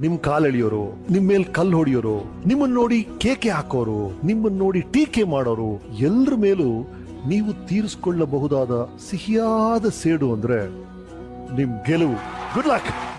ನಿಮ್ ಕಾಲೆಳೆಯೋರು, ನಿಮ್ ಮೇಲ್ ಕಲ್ಲು ಹೊಡಿಯೋರು, ನಿಮ್ಮನ್ನ ನೋಡಿ ಕೇಕೆ ಹಾಕೋರು, ನಿಮ್ಮನ್ನ ನೋಡಿ ಟೀಕೆ ಮಾಡೋರು ಎಲ್ರ ಮೇಲೂ ನೀವು ತೀರಿಸಿಕೊಳ್ಳಬಹುದಾದ ಸಿಹಿಯಾದ ಸೇಡು ಅಂದ್ರೆ ನಿಮ್ ಗೆಲುವು. Good luck.